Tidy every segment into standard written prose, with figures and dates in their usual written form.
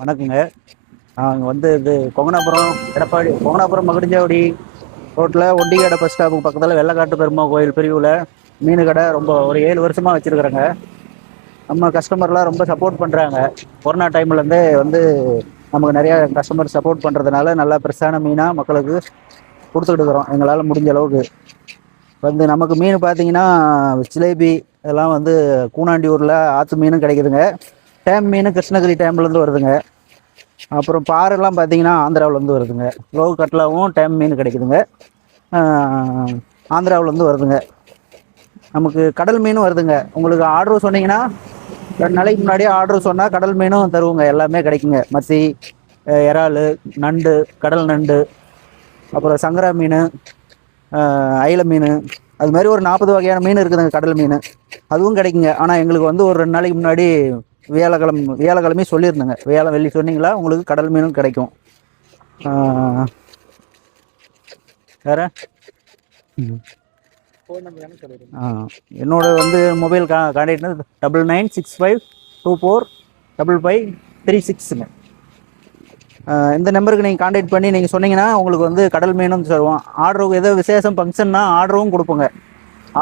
வணக்கங்க. நாங்கள் வந்து இது கொங்கனாபுரம் எடப்பாடி கொங்கனாபுரம் மகுடிஞ்சாவடி ரோட்டில் ஒண்டிகடை பஸ் ஸ்டாப்புக்கு பக்கத்தில் வெள்ளக்காட்டு பெருமா கோயில் பிரிவில் மீன் கடை ரொம்ப ஒரு 7 வருஷமாக வச்சுருக்குறேங்க. நம்ம கஸ்டமர்லாம் ரொம்ப சப்போர்ட் பண்ணுறாங்க. கொரோனா டைம்லேருந்தே வந்து நமக்கு நிறையா கஸ்டமர் சப்போர்ட் பண்ணுறதுனால நல்லா ஃப்ரெஷ்ஷான மீனாக மக்களுக்கு கொடுத்துக்கிட்டு இருக்கிறோம் எங்களால் முடிஞ்ச அளவுக்கு. வந்து நமக்கு மீன் பார்த்தீங்கன்னா ஜிலேபி இதெல்லாம் வந்து கூனாண்டியூரில் ஆற்று மீனும் கிடைக்குதுங்க. டேம் மீன் கிருஷ்ணகிரி டேம்லேருந்து வருதுங்க. அப்புறம் பாறைலாம் பார்த்தீங்கன்னா ஆந்திராவிலேருந்து வருதுங்க. ரோகு கட்லாவும் டேம் மீன் கிடைக்குதுங்க. ஆந்திராவிலேருந்து வருதுங்க. நமக்கு கடல் மீனும் வருதுங்க. உங்களுக்கு ஆர்டர் சொன்னீங்கன்னா 2 நாளைக்கு முன்னாடியே ஆர்டர் சொன்னால் கடல் மீனும் தருவோங்க. எல்லாமே கிடைக்குங்க. மத்தி, இறால், நண்டு, கடல் நண்டு, அப்புறம் சங்கரா மீன், அயில மீன், அது மாதிரி ஒரு 40 வகையான மீன் இருக்குதுங்க. கடல் மீன் அதுவும் கிடைக்குங்க. ஆனால் எங்களுக்கு வந்து ஒரு 2 நாளைக்கு முன்னாடி வியாழக்கிழமை சொல்லியிருந்தேங்க. வெள்ளி சொன்னீங்களா உங்களுக்கு கடல் மீனும் கிடைக்கும். வேற என்னோட வந்து மொபைல் கான்டாக்ட் 9965245536ங்க. இந்த நம்பருக்கு நீங்கள் கான்டாக்ட் பண்ணி நீங்கள் சொன்னீங்கன்னா உங்களுக்கு வந்து கடல் மீனும் தருவோம். ஆர்டருக்கு ஏதோ விசேஷம் ஃபங்க்ஷன்னா ஆர்டரும் கொடுப்போங்க.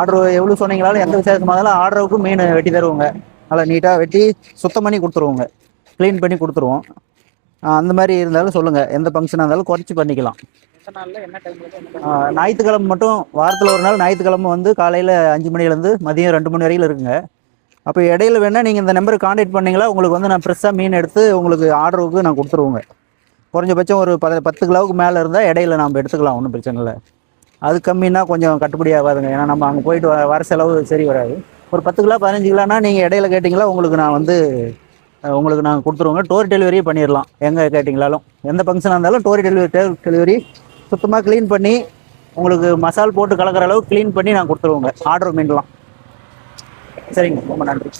ஆர்டர் எவ்வளோ சொன்னீங்களாலும் எந்த விசேஷமாக இருந்தாலும் ஆர்டருக்கு மீன் வெட்டி தருவோங்க. நல்லா நீட்டாக வெட்டி சுத்தம் பண்ணி கொடுத்துருவோங்க. க்ளீன் பண்ணி கொடுத்துருவோம். அந்த மாதிரி இருந்தாலும் சொல்லுங்கள். எந்த ஃபங்க்ஷனாக இருந்தாலும் குறைச்சி பண்ணிக்கலாம். ஞாயிற்றுக்கிழமை மட்டும் வாரத்தில் ஒரு நாள் ஞாயிற்றுக்கிழமை வந்து காலையில் 5 மணிலேருந்து மதியம் 2 மணி வரையில் இருக்குங்க. அப்போ இடையில வேணால் நீங்கள் இந்த நம்பருக்கு கான்டாக்ட் பண்ணிங்களா உங்களுக்கு வந்து நான் ஃப்ரெஷ்ஷாக மீன் எடுத்து உங்களுக்கு ஆர்டருக்கு நான் கொடுத்துருவோங்க. குறைஞ்சபட்சம் ஒரு 10 கிலோவுக்கு மேலே இருந்தால் இடையில நாம் எடுத்துக்கலாம். ஒன்றும் பிரச்சனை இல்லை. அது கம்மின்னா கொஞ்சம் கட்டுப்படி ஆகாதுங்க. ஏன்னா நம்ம அங்கே போயிட்டு வர செலவு சரி வராது. ஒரு 10 கிலோ 15 கிலோனா நீங்கள் இடையில கேட்டிங்களா உங்களுக்கு நான் வந்து கொடுத்துருவோங்க. டோர் டெலிவரியே பண்ணிடலாம். எங்கே கேட்டிங்களாலும் எந்த ஃபங்க்ஷனாக இருந்தாலும் டோர் டெலிவரி சுத்தமாக க்ளீன் பண்ணி உங்களுக்கு மசால் போட்டு கலக்கிற அளவு க்ளீன் பண்ணி நான் கொடுத்துருவோங்க. ஆர்டர் மீன்லாம் சரிங்க. ரொம்ப நன்றி.